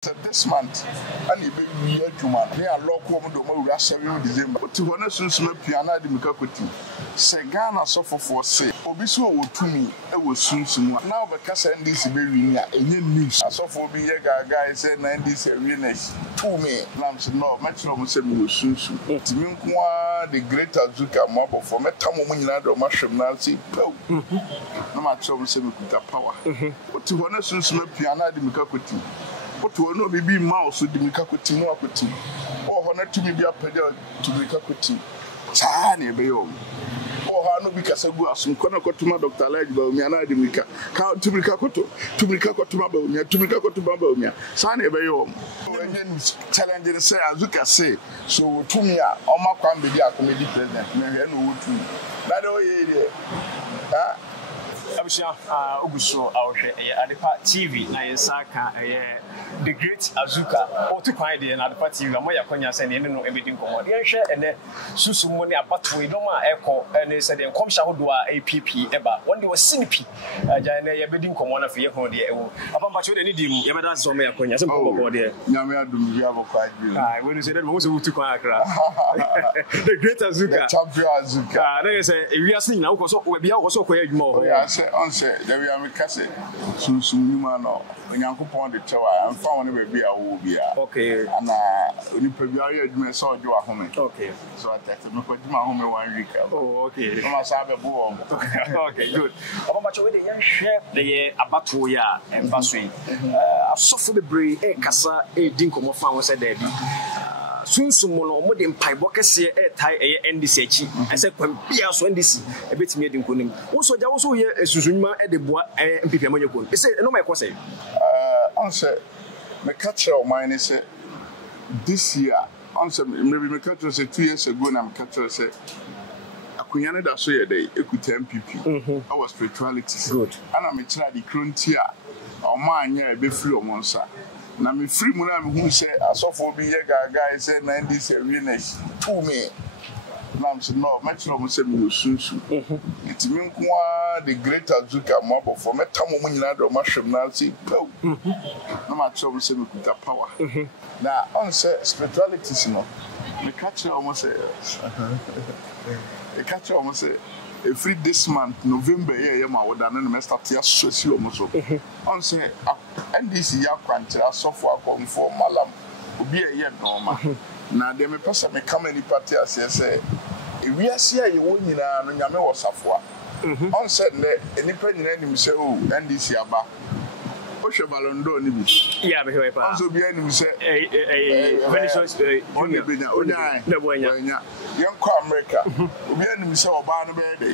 This month, and you be here to man. They are local woman to 7 December. To one as soon as piano de Mikakuti. Segana suffer for say, Obiso to me, it was soon someone. Now, because I this very news. I saw for be a guy said 90s arenas. To me, Lams no, Metro said we will soon. Timinqua, the great Azuka mob for Metamonad or mushroom Nancy. No matter what we put the power. To one as soon as piano de Mikakuti. But will not be mouse with the Mikakuti more cutie. Or honor to me be a pedal to Mikakuti. Chani Bayom. Or Hano because I go some Konakotuma Dr. Legbo, Miana de Mika, count to Mikakoto, to Mikakotumabomia, to Mikakotumabomia, Sani Bayom. Challenging say, Azuka say, so to me, Oma can be a comedy president, Mariano would to me. That way, Abusha Oguso Adepa TV na yesaka the great Azuka o to kwan de na Adepa TV na moya kwanya se ne no ebedi nkomo de hwe ene susumo ne abato e no ma eko ene se de nkomsha hodo a APP eba wonde was sinipi aja ne yebedi nkomo na fe ye ho de ewo apamba cho de ni dim ye beda so moya kwanya se nkomo de nyame adum bia bokwa ah when you say that mo so wutu kwan akra the great Azuka the champion Azuka ah na say ewiase nyina wo so we bia wo so koya adwuma ho on say there we are case sunsun nyuma no onyankopon de chewa amfa won be a wo bia okay ana oni pebia ye adwuma so ojo ahome okay so that me ko djuma ahome 1 week oh okay no ma sabe bo okay good abamba cho we de yan hwe de ye abato ya embaso yi asofo bebre kasa din komo fa won say da bi sunsumo no mo de mpaibo kese tai NDC achi ese kwambia so NDC ebetimi edi nkonim wo so ja wo so ye sunsunma de boa MPP amanyekon ese no mai kwose on say me catch o mine say this year on say maybe me catch say 2 years ago na me catch say akunyane da so ye dey ekuta MPP our spirituality good ana me kira di krontia o ma anya ebe free o monsa na me free mu na me hu say asofo bi ye gaga say 90s arenas to me Lams no metro mo say me sunsu timinqua the great Azuka mob for metamo mu nyina do mushroom Nancy no matter mo say me put the power na on say spirituality no me catch almost say catch almost say every this month November ye ma woda na me start ya sosi o mo so on say NDC ya kwante asofo akomfo malam obi ye normal na de me pesa me come any party as say we are see ye won nyina no nyame wo safoa on said ne nipa nyina nim say oh NDC aba o hwe balondo ni bi yeah be we pa on so bi anim say Venezuela junior onya na bonya yanko America obi anim say oba no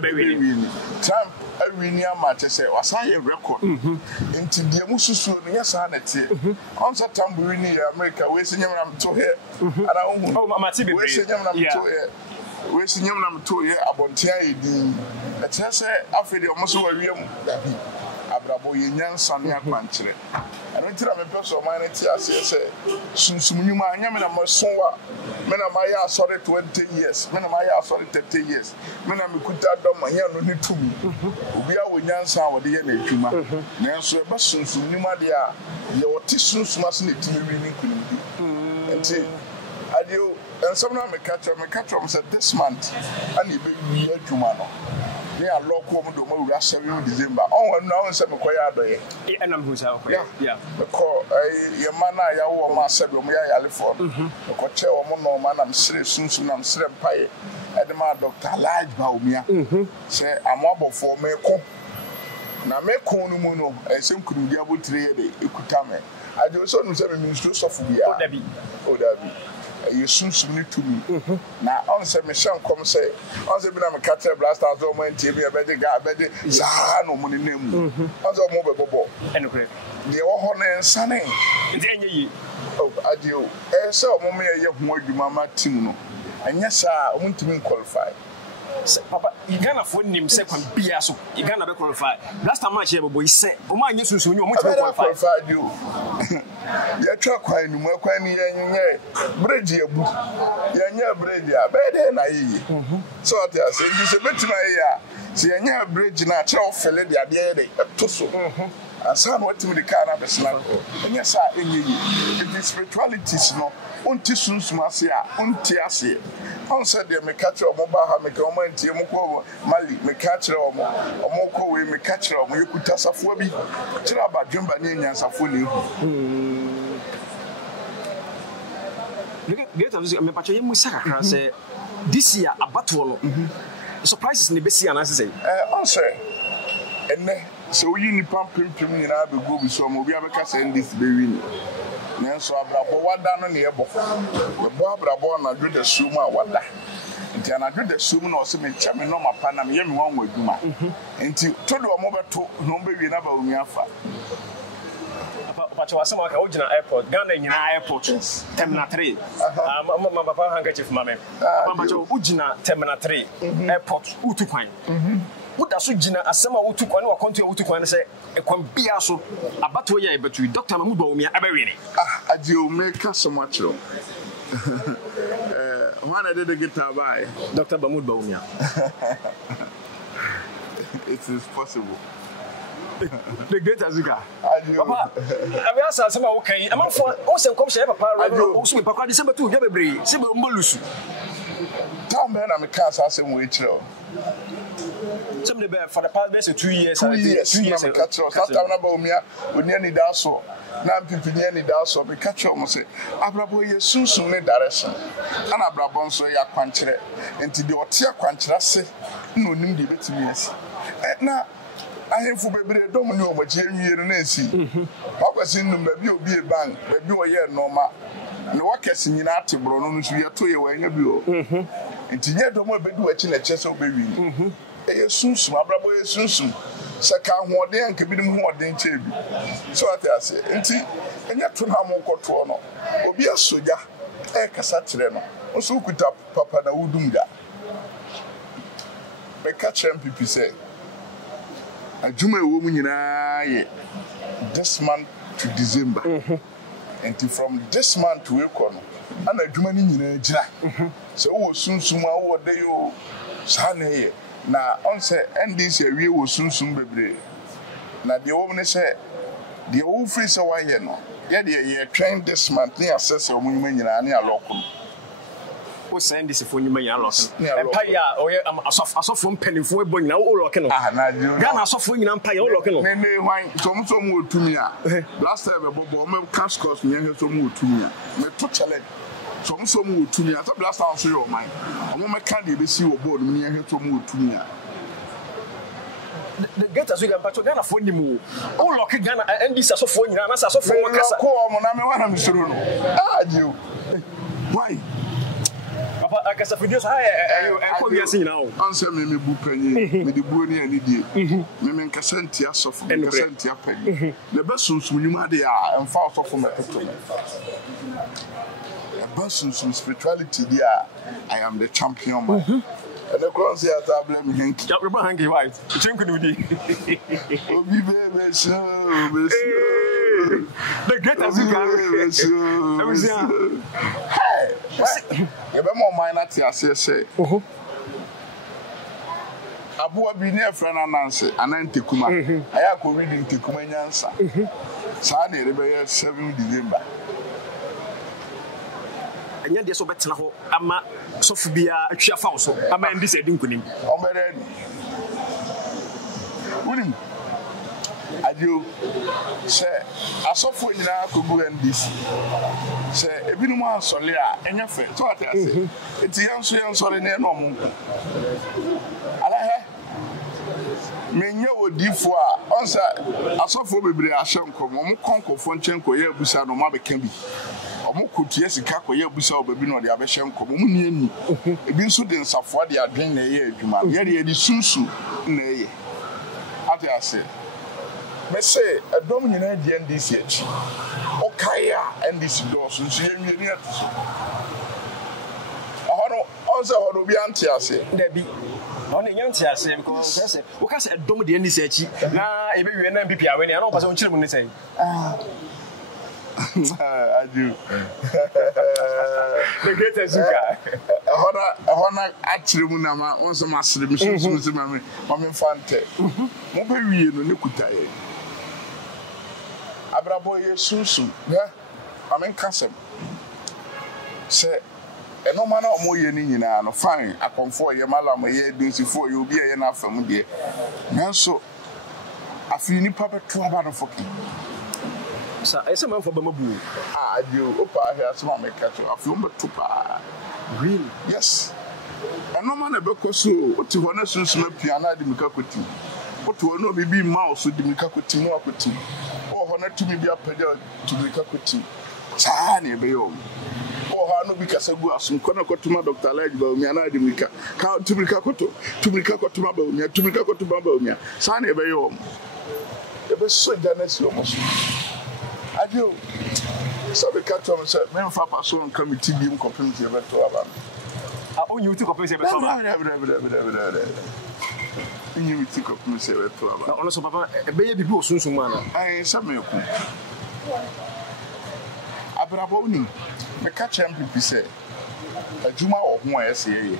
be win Trump win ya match say wasan ye record nti de mususu no yesa na tie on say Trump win ya America we se nyamna to here ana ohun oh mama tibe we se nyamna to here we se nyamna to here abontia yedi e tie say afede omo so wawiam dabi abrabo ye nyansa ne akwankyere ano tira me peso man ne tie ase say sunsum nyuma anyame na masonwa me na maya asore 20 years me na maya asore 30 years me na mekuta dom anya no ne tum obi a wo nyansa wo de ye na adwuma na enso e ba sunsum nyuma de a ye wote sunsum ase ne timi wi ni kunimdi enti adio ensam na me catch am say this month ani be wi adwuma no they are local do mo 7 December on now say me koya adoye enam hu sa yeah because ye man na ya wo ma sabe mo ya yale for ko che wo mo no ma na msire sunsun na msire mpaye e de ma Dr. Large Baumia say amabofo me ko na me ko no mu no ensem kurudi abotire de ekuta me ajo so no say me ministry of bia o dabi you soon to me. Now, on say Michelle come say, on say, I'm a catcher blasters or my TV, I bet the guy, bet the Zahano money name. On the mobile bobo. And the Ohone and Sunny. Oh, adieu. So, Mommy, you want Mama Tino. And yes, sir, I want to be qualified. Papa, you gonna phone him second beer, so you gonna be qualified. Last time I share a boy said, oh, my news when you want to qualify you. You try quite no more quite near bridge, you're bridge, better than I. So I say, this is a bit my see, and your bridge natural fill it the idea to so. Asa no watim de car na besna enya sa enye yi the spiritualities no onti sunsum ase a onti ase on said de me catch omo ba ha me ka omo antie mo ko mali me catch omo ko we me catch omo yekuta safo bi kira ba dwemba ne enya safo ne hu Get me pacho yemu saka say this year abato no surprises ne besi anase say on say enne so you ni pampim nyina be go bi so mo bi abeka say this be win nanso abrabo wada no ne yebo abrabo na dwo da sum a wada nti na dwo da sum na o se me chame no mapa na me yemi wan waduma nti to do mo beto no be wi na ba omi afa Pacho asema ka ojina airport Ghana nyina airport terminal 3 mama papa handkerchief mama pacho ojina terminal 3 airport utukwan Uda so gina asema utukwan wa kontu utukwan se ekwan bia so abato ya ebetu Dr. Mahmood Bawumia abawere aje o make some achro one did the guitar by Dr. Mahmood Bawumia it is possible the great Azuka papa abi asa asema wo kan amanfo o se nkom hye papa o so me papa December 2 dwa bebre se be mbolusu town man am cast asem we chiro somebody be for the past 2 years 2 years na catch us that time na Bawumia oni ani da so na mpipini ani da so be catch us say abrabo ye sunsun ne direction ana abrabo nso ya kwankyere enti de ote akwankyere se na onim de betimi asi na ahemfu bebre dom ne omachi enwiere na esi pakwasi nnum ba bi obi e bank ba bi oye normal ne wakesi nyina atebro no nso ye to ye wanya bi o enti nye dom obedu achi na chese obewi e sunsun abrabo ye sunsun saka hoɔden anka bi nim hoɔden che bi so atiase enti enya to na mo koto no obi asoja e kasa kire no nso kuta papa na wudumga be ka MPP say adwuma ewo mu nyina ye this month to December and from this month to April no ana adwuma ni nyina gira so wo sunsum a wo de yo sa na ye na on say NDC awie wo sunsum bebre na de wo ne say de wo free say wa ye no ye de ye train this month ni assess wo nyuma nyina ne aloko o send this for nyuma nyina aloko empire o ye asofo mpanifo ebo nyina o loke no na Ghana asofo nyina empire o loke no ne hwan som otumi a last time bobo me cash cost nyɛ som otumi a me to challenge som otumi a so last time so your mind omo me kan de be si wo board me nyɛ som otumi a the get as we can patch Ghana for nimu o loke Ghana NDC asofo nyina na asofo wakasa ko mo na me wana me suru no adio why papa akasa video so ayo ko wi asin na o answer me bu panyi me de bu ni ani die me nkasa ntia asofo me nkasa ntia panyi le besunsum nyuma de a emfa asofo me peto besunsum spirituality dia I am the champion man and the cross here to blame hanky ya bro hanky white chenku ni udi obi be so the great Azuka hey you be more minor to say abuwa bi ne friend ananse anantekuma aya ko reading tekuma nyansa sa na ere 7 December anya de so betena ho ama sofu bia atwa fa so ama ndi se di nkunim ombere unim adio se asofo nyina ko bu NDC se ebinum ansole a enya fe to atase enti yansore ne no monko ala he menye odifo a onsa asofo bebre ahyenko mo konkofo nchenko ye abusa no ma beka bi omo kotua sika ko ye abusa obabi no de abehyenko mo ni ani ebi nso de nsafo de adwen na ye adwuma ye de sunsu na ye atase me say adom nyina di NDC achi okaya NDC do so nso ye nwi atoso ahono onse hono bi antiase da bi on nyanti ase ko kase o kase adom de NDC achi na ebe wi na MPP awe ne na o pase on chire mu ne sei I do. The great Azuka. Hona actually munama on some asrim so mame fante. Mo be wie no ne kutaye. abrabɔ yɛ sunsun hɛ maame nka sɛm sɛ ɛnɔma na ɔmo yɛ ne nyinaa no fine akɔmfo yɛ malam yɛ dunsifo yɛ obi a yɛ n'afam deɛ nanso afei nipa bɛto aba no fɔki sa ɛsɛ manfo ba mabu adio opa ahɛ asɛm a meka so afei ɔmo bɛto paa really yes ɛnɔma na bɛkɔ so wote hɔ na sunsun apia na de mika kɔti wote hɔ na obibi ma wo so de mika kɔti na wakɔti wɔ hɔ na tumi bi apɛgya de mika kɔti saa na ɛbɛyɛ ɔmo no bi kasa gu asum kɔ na kɔtuma Dr. Alhaji Bawumia na de mika ka tumika kɔtuma Bawumia saa na ɛbɛyɛ ɔmo ɛbɛsɔ gya na si ɔmo so adio sɛ bɛka tɔm sɛ memfa pa so nka me ti bi nkɔpem sɛ ɛbɛtɔ aba onyi wuti kɔpem sɛ ɛbɛtɔ aba onyi wuti kɔpem sɛ ɛbɛtɔ aba na ɔno so papa ɛbɛyɛ bibi wɔ sunsun mu ana sɛ meko abrabɔ wonim meka kyerɛ mpipi sɛ adwuma wɔ ho a ɛsɛ yɛyɛ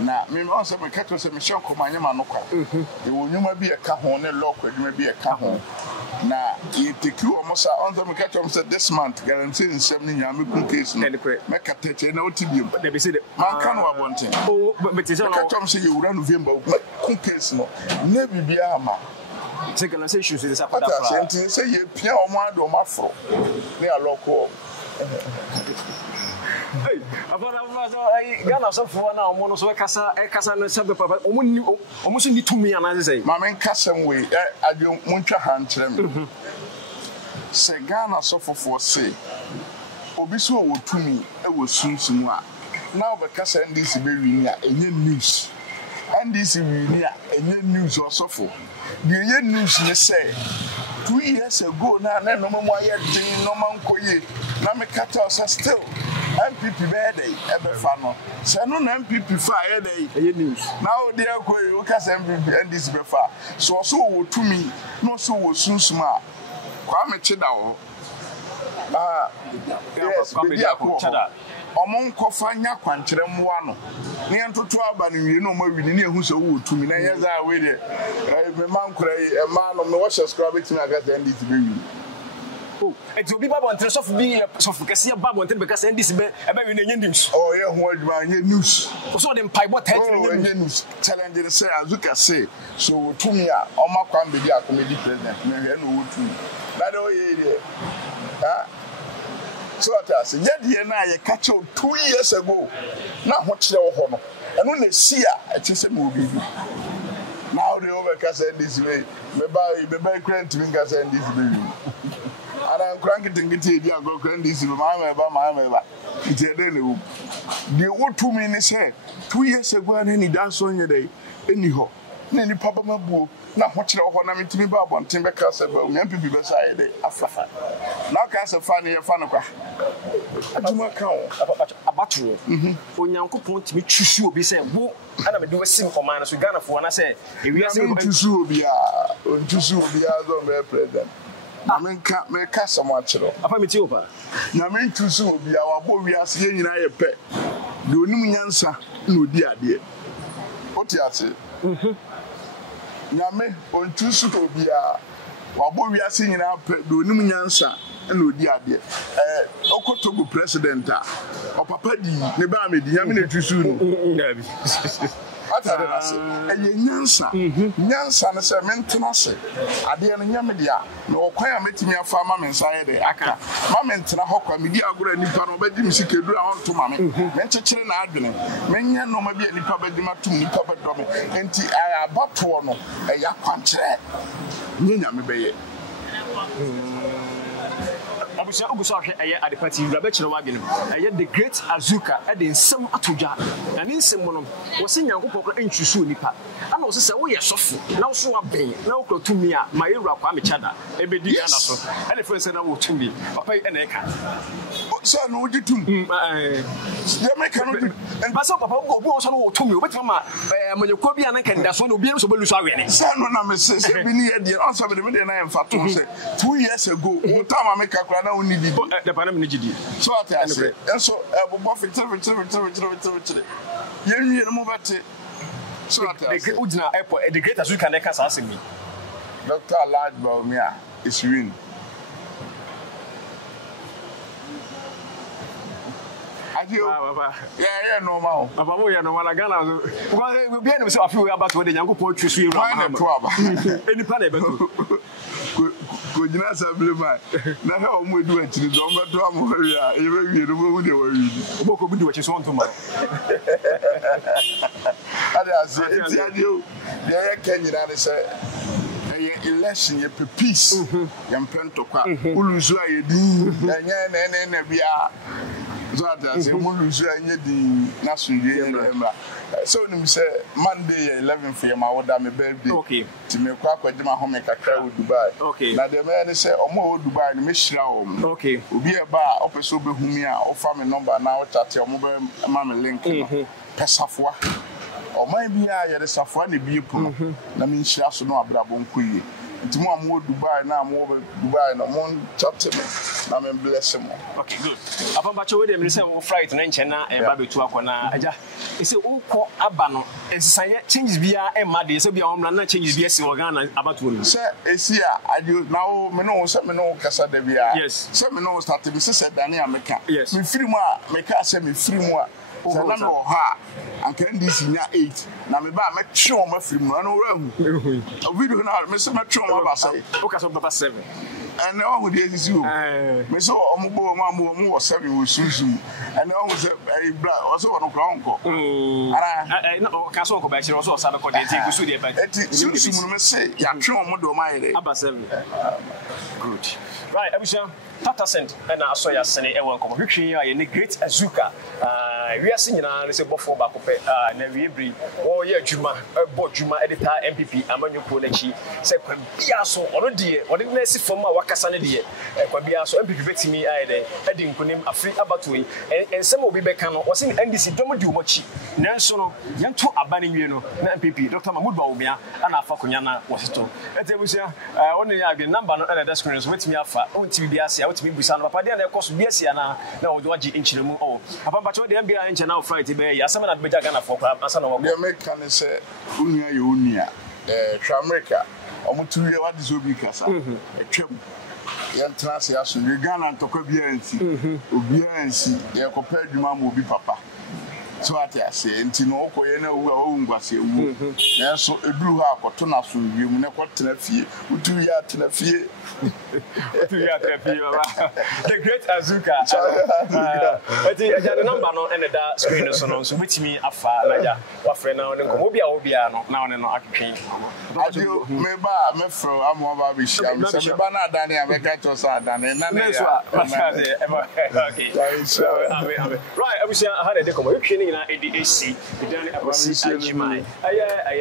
na meme ɔn sɛ meka kyerɛ sɛ mehyɛ nkɔma anyema no kwa ɛwɔ nnwuma bi ɛka ho ne lɔkɔ adwuma bi ɛka ho na yɛteki wɔ mo sa ɔn sɛ meka kyerɛ m sɛ this month guarantee nsɛm no nyame kum case no mɛka tɛkyɛ na wote biom manka no wabɔnten meka kyerɛ m sɛ yɛwura November kum case no ne biribiaa ma Second session is a part of it. Say you pia o ma do ma fro. Me a local. Hey, Ghana so for na omo so kasa no sabe papa omo so ni tumi ana say. Ma men kasa we adwo montwa han kyerem. Say Ghana so for say obi so wo tumi e wo sunsumu a na obekasa ndisi be wi ni a enye news. NDC really a news or so for the news you say 2 years ago now no more yet no man koye na me kata still MPP bed ebe fano say no MPP fire dey news now there koye o ka say MPP NDC be fa so wo to me no so wo sunsuma kwa me chida wo yes be akọ Omon kofa nya kwankyere mmoa no ne ntoto aba no wie no ma wini ne ehu so wo tumi na yeza we de me man kora e ma no me wo subscribe to me aga say NDC be wi oh et obi baba on so bi so kase baba on be kase NDC be e be wi na nya news oh ye ho adwuma nya news so dem pai bo title nya news challenge dey say azuka say so wo tumi a o ma kwa be di akomedi president me hwe no wo tumi na de o ye de so that say yedie na ye catch 2 years ago na ho kire wo ho no eno na si a eche se mo bi now the over ka say this way me ba grant me ga say this way ana crank tingiti di agro grant this ma ba ite dey le the wo to me ni say 2 years ago na ni dan so nye dey eni ho na ni papa mabuo na ho kire wo ho na metimi ba bonten be ka say ba o MPP be say dey afafa na ka say fa ne ye fa no kwa aduma ka o abatro onyankopon timi twusu obi say wo ana me do wasim command so Ghana fo na say ewia say twusu obi a zo me president na me ka samo akiro apa me ti opa na me twusu obi a wabo wiase ye nyina ye pe de onim nyansa na odi ade oti ase nyame ontwusu obi a wabo wiase nyina pe de onim nyansa na odi ade okotogo president a opapa di ne ba me di nyame na twusu no atare na se eye nyansa na se mentena se ade no nyame dia na okwan a metimi afa ma me nsa ye de aka ma me ntena hokwa me di agora nipa no bedi mi sikedu a honto ma me menchekere na adwene menya no ma bi nipa bedi matum nipa bedo me enti abato no eya kwankyere nyame beye abusa hwe eye adepati wura be kire wagene eye the great Azuka e de nsem atodwa na ne nsem no wo se nyankopɔ kra ntwusu nipa ana wo se wo ye sofo na wo so aben na wo kra tumi a ma yewura kwa me chada e be di ana so e le fo se na wo tumi papa e na e ka so no wo ditum ye me ka no ba so papa go bo so no wo tumi wo betima ma manyako bi anan kan da so no obi so belu so awene so no na me se bi ni ye de on so be de na em fato se 2 years ago wo ta ma me ka kra na wo ni di de pa na me gidi so atase enso bo fitere ye nwie no mo bate so atase udina airport the great Azuka na ka sa asemi Dr. Alhaji Bawumia is win Yeah, normal. Papa, we are normal. Ghana. Because we are so few about what the young people choose you. Any planet. Could you not have been mine? Now, how we do it to the Doma Drum? You know, they were what you want to know. I said, you, there can you say, election, you peace, young Pentoka, who lose your and we are. That's a national year. So, Monday, 11th, I would have my birthday. Okay. To me, quack with my home make a crowd with Dubai. Okay. Now, the man say, oh, more Dubai, the mission. Okay. Will be a bar, officer whom you are, or family number now, chat your mobile mamma link. Pesafwa. Or maybe I had a safari people. That means she has to know about Bonqui. It's more Dubai now, more Dubai, no more chat to me. I'm blessed. Okay, good. Upon Bacho, we say, Friday, and China, and Baby to Aquana. It's a call Abano. It's a change via a Maddy, so be on not change via organ about women. Sir, it's here. I do now, Meno, Semino, Casa de Via. Yes, Semino started Mrs. Dania Mecca. Yes, me free more, make us send me free more. So, I know her. And can this in 8. Now, me back, make sure my free man around. We do not miss my trauma. Focus on Papa 7. And now with the you, me saw more 7 with Susan. And now was a black also on a ground. I know Castle Quebec also Sabbath. Susan say, I'm sure Modo 7. Good. Right, Abisha. Tata sent and I saw your Sunny Ewan come. We are in the Great Azuka. We are singing a little before back up. Never oh, yeah, Juma, Juma editor, MPP, Amanu Konechi, said, Piasso, already, what did I see from my Wakasani? Quabiaso, MPP betting me, I didn't put him a free abattoir, and some will be back on was in NDC, don't do much. Nansono, young two abaning, you know, MPP, Dr. Mahmoud Baumia, and Afakonyana was it. And there was only a number on the screens with me after, on TBS. To be with Papa, then of course, Biasiana, now do I inch the moon. Papa, the MBA inch now Friday Bay, as someone at Bejagana for Asano. The American say, Unia, America, almost 2 years, what is Ubicasa? A trip. Yantrasia, you Ghana and Tokobiansi, Ubiansi, they are compared to Mamma will be Papa. So I say, and Tino, we are own was a woo. So a blue heart or turn up from you, never to the fear, 2 years to the fear. The Great Azuka. The number on any that screen is on, so which me a far, what friend now, and Obia, now and not I do, maybe I'm from Amabish, I'm Sabana Dania, I got to say, right, I wish I had a decoration in ADAC, we done a Jimai. I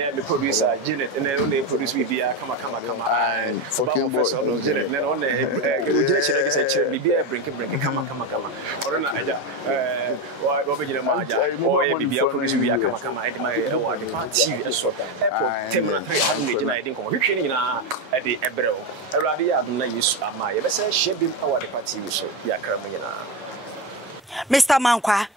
am the producer, Janet, and then they produce me via Kama, Janet, and on the be a bring, come. Or not, Robert Maja, or be a producer via Kama, at my TV, so airport, 10 I think, at the Ebro. Aradia, I use my, let's say, shipping our party, so Yakamina. Mr. Mankwa.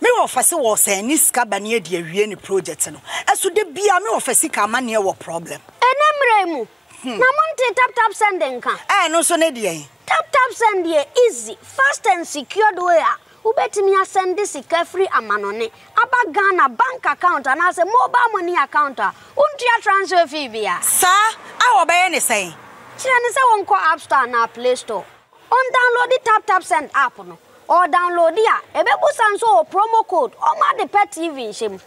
Me office was saying this cabane de awie project no. Eso de bia me office ka ma ne wo problem. Enemremu. Na monte tap sending kan. No so ne de. Tap send dey easy, fast and secured way. Ubetimi send this free amanone. Aba Ghana bank account and as a mobile money account. Untia transfer fee bia. Sir, I obey any say. Chine say won ko App Store na Play Store. On download the tap send app no. Or download ya. Ebebu sanso promo code. Oma the pet TV shim.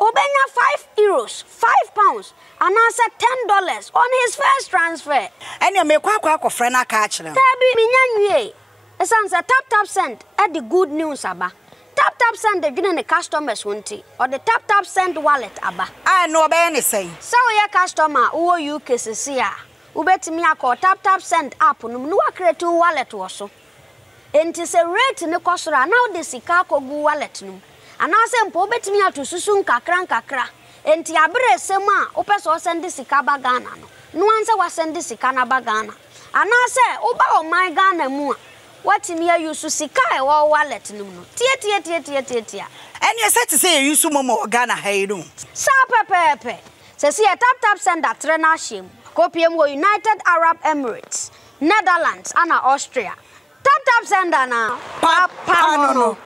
Obenya €5, £5, and answer $10 on his first transfer. And you make kwa friend a catch them. Tabi minyanwe. Esansa tap send at the good news aba. Tap send the giving the customers won't or the tap send wallet aba. I know about anything. So your customer who you cases here. Ubetimi ako tap send app no create wallet also. And it's a rate in the cost now the Sikako wallet no. And I say pobetimi to susun kakra. And tiabre sema opeso send the Sikaba Ghana no answer was send the Sikana Bagana. And I say oba my Ghana mu. What in here you sika or wallet no. Tia. And you said to say you sumo Ghana hey no. Sa pepe. Se see a tap send that trainer shim. Copium go United Arab Emirates, Netherlands and Austria. Tap send now. Papa no.